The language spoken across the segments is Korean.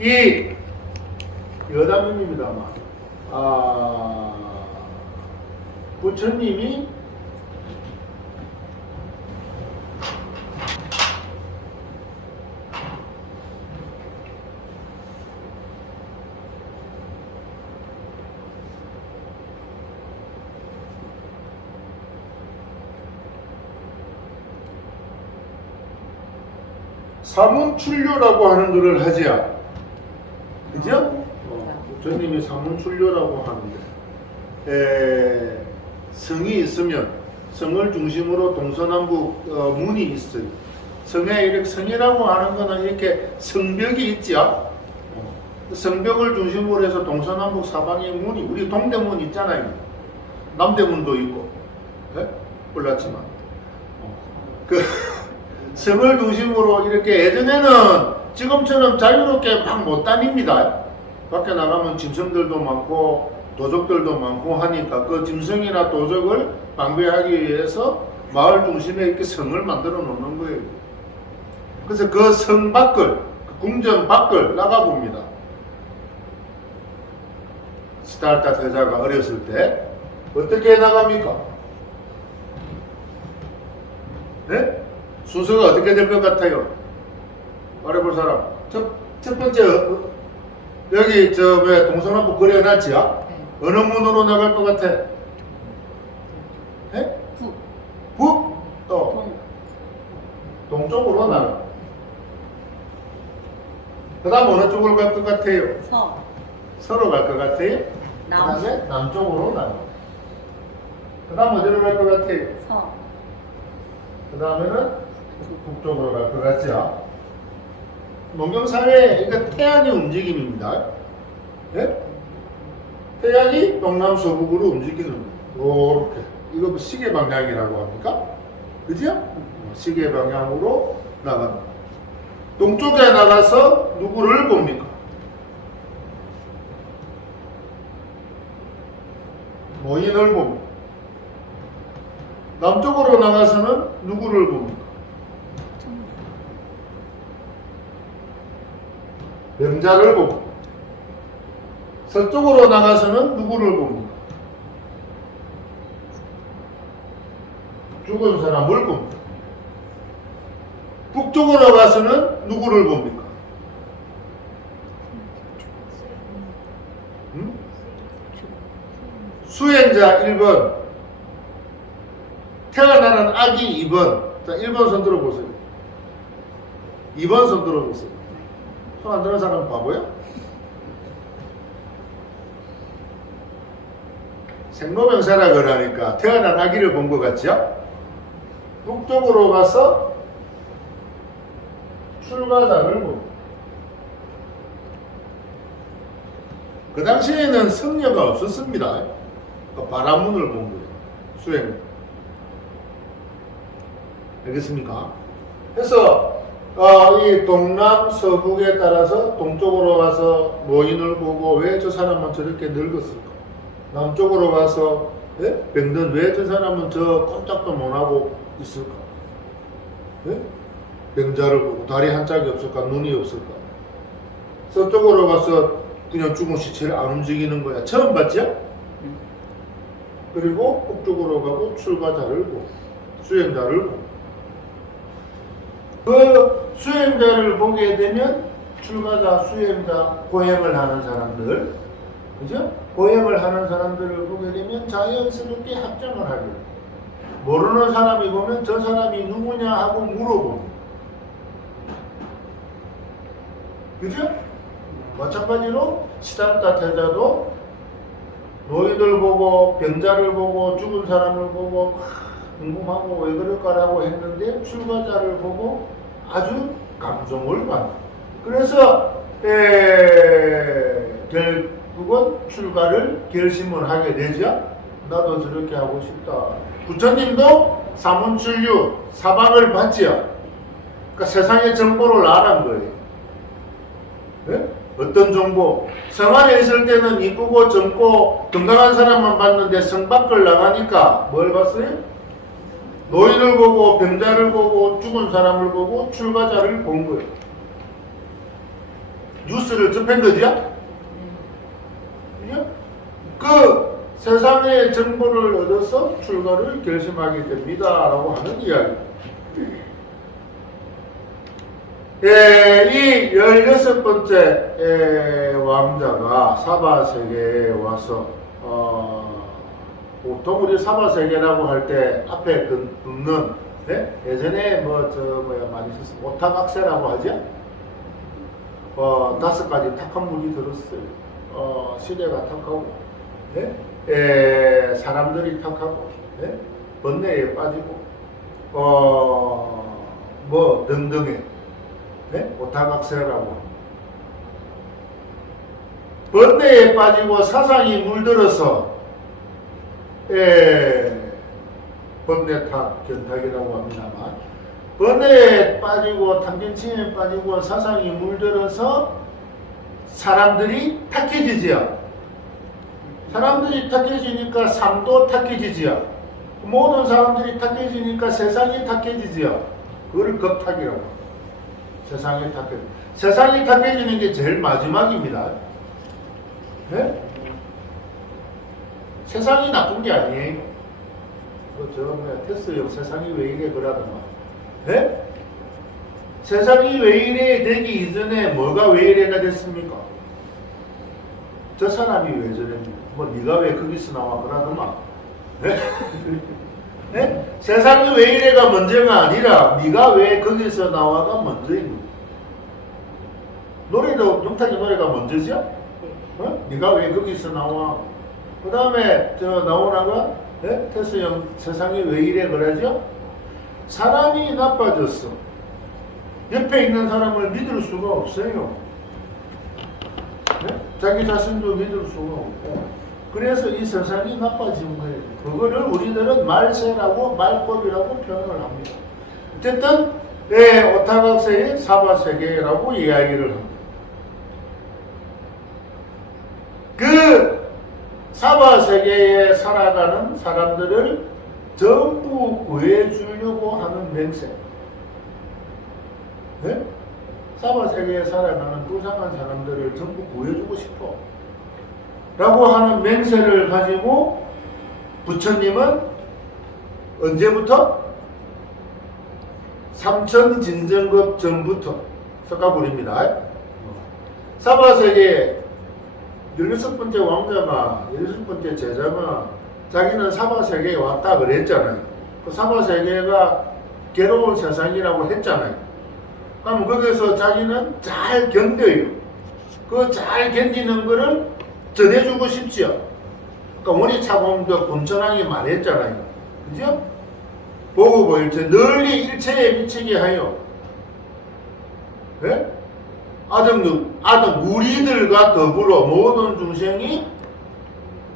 이 여담입니다. 부처님이 사문출료라고 하는 것을 하지야. 그죠? 부처님이 사문출료라고 하는데, 성이 있으면 성을 중심으로 동서남북 문이 있어요. 성이라고 하는 거는 이렇게 성벽이 있죠. 성벽을 중심으로 해서 동서남북 사방의 문이, 우리 동대문 있잖아요. 남대문도 있고, 네? 몰랐지만. 성을 중심으로 이렇게 예전에는 지금처럼 자유롭게 막 못 다닙니다. 밖에 나가면 짐승들도 많고 도적들도 많고 하니까 그 짐승이나 도적을 방배하기 위해서 마을 중심에 이렇게 성을 만들어 놓는 거예요. 그래서 그 성 밖을, 궁전 밖을 나가봅니다. 시달타 태자가 어렸을 때 어떻게 나갑니까? 네? 순서가 어떻게 될 것 같아요? 말해볼 사람. 첫 번째, 여기 왜 동서남북 그려놨지요? 네. 어느 문으로 나갈 것 같아? 네? 북? 또? 동쪽으로 나가. 그 다음 어느 쪽으로 갈 것 같아요? 서로 갈 것 같아요? 그 다음에 남쪽으로 나가. 그 다음 어디로 갈 것 같아요? 그 다음에는 북쪽으로 갈 것 같죠? 농경사회에 이거 태양의 움직임입니다. 예? 태양이 동남서북으로 움직이는 이렇게. 이거 뭐 시계 방향이라고 합니까? 그죠? 시계 방향으로 나갑니다. 동쪽에 나가서 누구를 봅니까? 노인을 봅니다. 남쪽으로 나가서는 누구를 봅니까? 병자를 봅니다. 서쪽으로 나가서는 누구를 봅니까? 죽은 사람을 봅니다. 북쪽으로 가서는 누구를 봅니까? 수행자 1번, 태어나는 아기 2번. 자, 1번 손 들어보세요. 2번 손 들어보세요. 손 안 드는 사람 바보야? 생로병사라 그러니까 태어난 아기를 본 것 같죠? 북쪽으로 가서 출가자를 봅니다. 그 당시에는 성녀가 없었습니다. 바라문을 본 거예요. 수행. 알겠습니까? 그래서 이 동남 서북에 따라서 동쪽으로 가서 노인을 보고 왜 저 사람은 저렇게 늙었을까? 남쪽으로 가서 병든 왜 저 사람은 저 꼼짝도 못하고 있을까? 병자를 보고 다리 한 짝이 없을까? 눈이 없을까? 서쪽으로 가서 그냥 죽은 시체를 안 움직이는 거야. 처음 봤죠? 그리고 북쪽으로 가고 출가자를 보고 수행자를 보고 그 수행자를 보게 되면 출가자, 수행자, 고행을 하는 사람들, 그죠? 고행을 하는 사람들을 보게 되면 자연스럽게 합장을 하게 돼요. 모르는 사람이 보면 저 사람이 누구냐 하고 물어봅니다. 그죠? 마찬가지로 시달타 태자도 노인을 보고 병자를 보고 죽은 사람을 보고 궁금하고 왜 그럴까라고 했는데 출가자를 보고 아주 감동을 받는. 그래서 결국은 출가를 결심을 하게 되죠. 나도 저렇게 하고 싶다. 부처님도 사문출류 사방을 봤지요. 그러니까 세상의 정보를 알은 거예요. 네? 어떤 정보? 성 안에 있을 때는 이쁘고 젊고 건강한 사람만 봤는데 성 밖을 나가니까 뭘 봤어요? 노인을 보고 병자를 보고 죽은 사람을 보고 출가자를 본 거예요. 뉴스를 접한 거죠? 그죠? 그 세상의 정보를 얻어서 출가를 결심하게 됩니다. 라고 하는 이야기. 이 16번째 왕자가 사바세계에 와서 보통 우리 사바세계라고 할 때 앞에 듣는 예전에 많이 썼어 오타각세라고 하죠. 5가지 탁한 물이 들었어요. 시대가 탁하고 사람들이 탁하고 번뇌에 빠지고 등등의 오타각세라고 번뇌에 빠지고 사상이 물들어서 번뇌탁 견탁이라고 합니다만 번뇌에 빠지고 탐진침에 빠지고 사상이 물들어서 사람들이 탁해지지요. 사람들이 탁해지니까 삶도 탁해지지요. 모든 사람들이 탁해지니까 세상이 탁해지지요. 그걸 겁탁이라고 합니다. 세상이 탁해지는. 세상이 탁해지는 게 제일 마지막입니다. 네? 세상이 나쁜 게 아니에요. 테스형 세상이 왜 이래 그러더만. 네? 세상이 왜 이래 되기 이전에 뭐가 왜 이래가 됐습니까? 저 사람이 왜 저랬니? 네가 왜 거기서 나와 그러더만. 네? 네? 세상이 왜 이래가 먼저가 아니라 네가 왜 거기서 나와가 먼저입니다. 노래도 용탁이 노래가 먼저죠? 네가 왜 거기서 나와? 그 다음에 나오나가 테스형 세상이 왜 이래 그러죠? 사람이 나빠졌어. 옆에 있는 사람을 믿을 수가 없어요. 자기 자신도 믿을 수가 없고. 그래서 이 세상이 나빠진 거예요. 그거를 우리들은 말세라고 말법이라고 표현을 합니다. 어쨌든 오타각세의 사바세계라고 이야기를 합니다. 그 사바세계에 살아가는 사람들을 전부 구해주려고 하는 맹세. 네? 사바세계에 살아가는 불쌍한 사람들을 전부 구해주고 싶어. 라고 하는 맹세를 가지고 부처님은 언제부터? 삼천진정급 전부터 석가부립니다. 사바세계 16번째 왕자가 16번째 제자가 자기는 사바세계에 왔다 그랬잖아요. 그 사바세계가 괴로운 세상이라고 했잖아요. 그럼 거기서 자기는 잘 견뎌요. 그 잘 견디는 거를 전해주고 싶지요. 그러니까 원희차공도 본천왕이 말했잖아요. 그죠? 보고 보일체 널리 일체에 미치게 하여 아등 우리들과 더불어 모든 중생이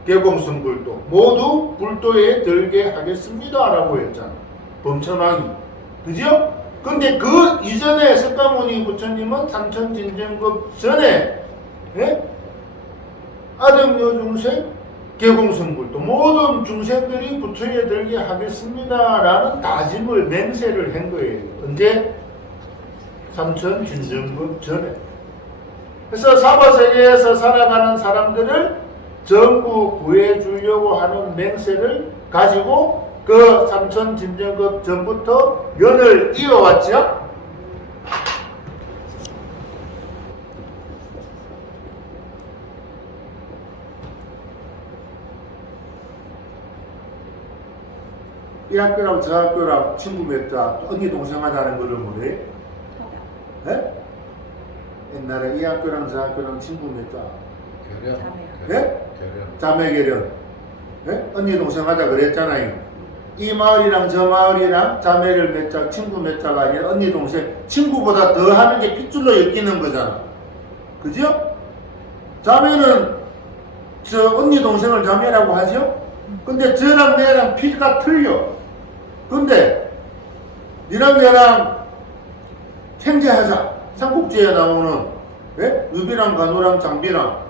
개공성불도 모두 불도에 들게 하겠습니다 라고 했잖아. 범천왕이. 그죠? 근데 그 이전에 석가모니 부처님은 삼천진정급 전에 아등여중생 개공성불도 모든 중생들이 부처에 들게 하겠습니다 라는 다짐을 맹세를 한 거예요. 언제? 삼천진정급 전에. 그래서 사바세계에서 살아가는 사람들을 전부 구해주려고 하는 맹세를 가지고 그 삼천진정급 전부터 연을 이어왔죠. 이 학교랑 저 학교랑 친구 맺자 언니 동생 하자는 거를 뭐래? 옛날에 이 학교랑 저 학교랑 친구 맺자. 결연. 자매 결연. 언니 동생 하자 그랬잖아요. 이 마을이랑 저 마을이랑 자매를 맺자, 친구 맺자가 아니라 언니 동생. 친구보다 더 하는 게 핏줄로 엮이는 거잖아. 그죠? 자매는 저 언니 동생을 자매라고 하죠? 근데 저랑 내랑 피가 틀려. 근데 니랑 내랑 형제하자. 삼국지에 나오는 유비랑 간호랑 장비랑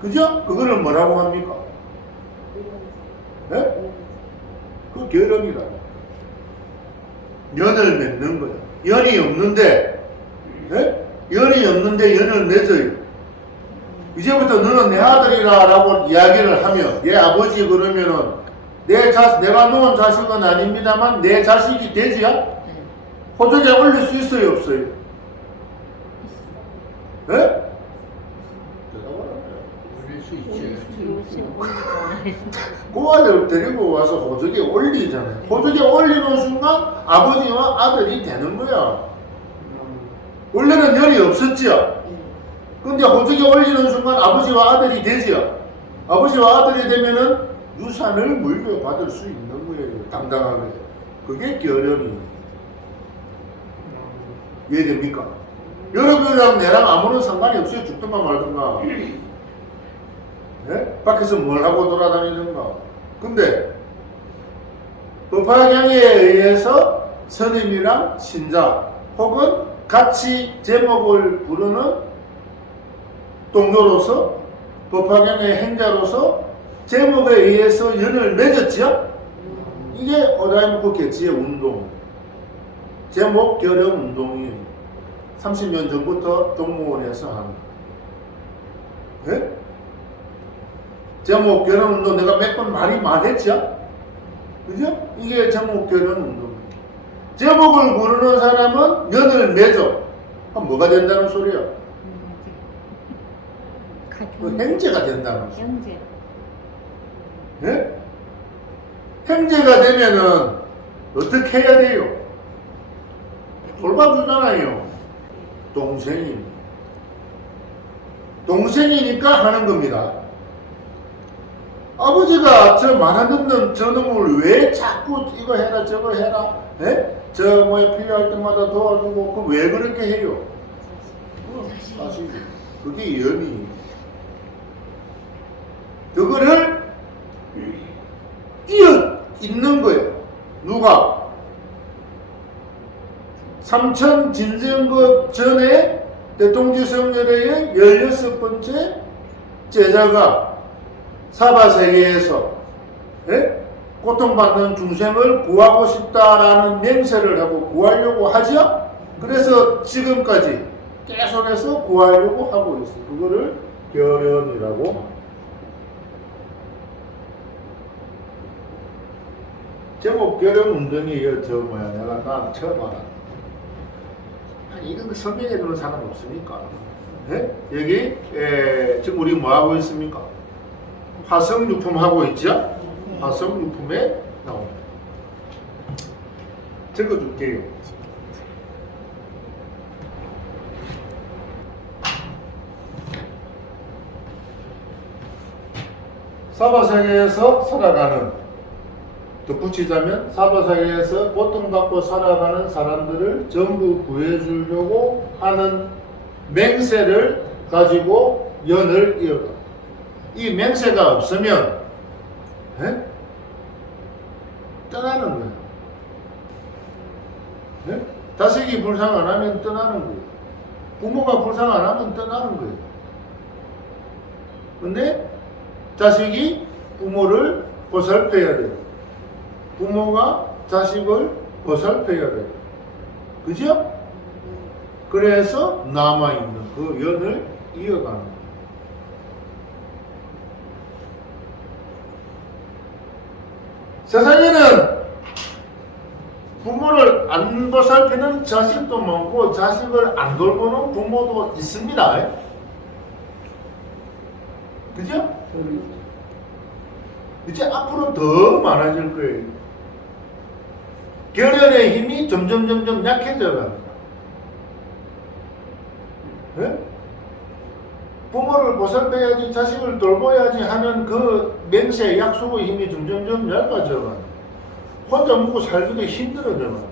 그죠? 그거를 뭐라고 합니까? 그 결연이다. 연을 맺는 거야. 연이 없는데 연이 없는데 연을 맺어요. 이제부터 너는 내 아들이라 라고 이야기를 하면 내 아버지 그러면은 내가 놓은 자식은 아닙니다만 내 자식이 되지야? 호적에 올릴 수 있어요 없어요? 예? 올릴 수 있지. 그 아들 데리고 와서 호적에 올리잖아요. 호적에 올리는 순간 아버지와 아들이 되는 거야. 원래는 열이 없었지요. 근데 호적에 올리는 순간 아버지와 아들이 되지요. 아버지와 아들이 되면은 유산을 물려받을 수 있는 거예요. 당당하게. 그게 결연이에요. 이해됩니까? 여러분이랑 내랑 아무런 상관이 없어요. 죽든가 말든가. 네? 밖에서 뭘 하고 돌아다니는가. 근데 법화경에 의해서 스님이랑 신자 혹은 같이 제목을 부르는 동료로서 법화경의 행자로서 제목에 의해서 연을 맺었지요? 이게 오다이모쿠 개치의 운동. 제목 결연 운동이 30년 전부터 종무원에서 하는. 네? 제목 결연 운동 내가 몇 번 많이 말했죠? 그죠? 이게 제목 결연 운동. 제목을 부르는 사람은 연을 맺어. 그럼 뭐가 된다는 소리야? 그 행제가 된다는 소리야. 형제. 예? 행제가 되면은 어떻게 해야 돼요? 돌봐주잖아요. 동생이니까 하는 겁니다. 아버지가 저 말 안 듣는 저놈을 왜 자꾸 이거 해라 저거 해라, 예? 저 뭐에 필요할 때마다 도와주고 그 왜 그렇게 해요? 사실 그게 연이. 그거를 이어 있는 거예요. 누가? 삼천 진정급 전에 대통지성열애의 16번째 제자가 사바세계에서 고통받는 중생을 구하고 싶다라는 맹세를 하고 구하려고 하죠. 그래서 지금까지 계속해서 구하려고 하고 있어요. 그거를 결연이라고 합니다. 제목 결연 운동이에요. 내가 처음 알아. 이건 설명해 주는 사람 없습니까? 네? 여기 지금 우리 뭐 하고 있습니까? 화성유품 하고 있죠? 화성유품에 나옵니다. 적어줄게요. 사바세계에서 살아가는, 덧붙이자면 사바세계에서 고통받고 살아가는 사람들을 전부 구해주려고 하는 맹세를 가지고 연을 이어가. 이 맹세가 없으면 떠나는 거예요. 자식이 불쌍 안 하면 떠나는 거예요. 부모가 불쌍 안 하면 떠나는 거예요. 근데 자식이 부모를 보살펴야 돼요. 부모가 자식을 보살펴야 돼요. 그죠? 그래서 남아있는 그 연을 이어가는 거예요. 세상에는 부모를 안 보살피는 자식도 많고 자식을 안 돌보는 부모도 있습니다. 그죠? 이제 앞으로 더 많아질 거예요. 결연의 힘이 점점 약해져 갑니다. 부모를 보살펴야지 자식을 돌봐야지 하는 그 맹세 약속의 힘이 점점 얇아져 갑니다. 혼자 먹고 살기도 힘들어져 갑니다.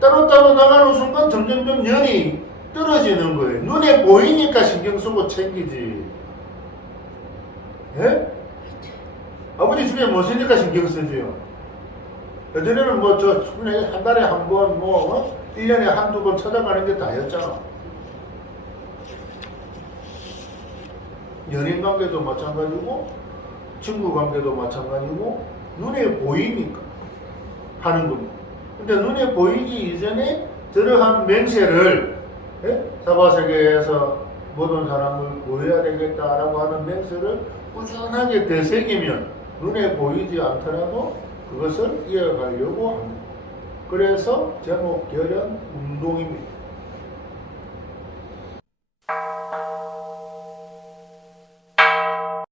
따로 나가는 순간 점점 연이 떨어지는 거예요. 눈에 보이니까 신경 쓰고 챙기지. 아버지 집에 못 쓰니까 신경 쓰지요. 예전에는 한 달에 한 번, 1년에 한두 번 찾아가는 게 다였잖아. 연인 관계도 마찬가지고, 친구 관계도 마찬가지고, 눈에 보이니까 하는 겁니다. 근데 눈에 보이기 이전에 저러한 맹세를, 예? 사바세계에서 모든 사람을 구해야 되겠다라고 하는 맹세를 꾸준하게 되새기면 눈에 보이지 않더라도 그것을 이어가려고 합니다. 그래서 제목 결연 운동입니다.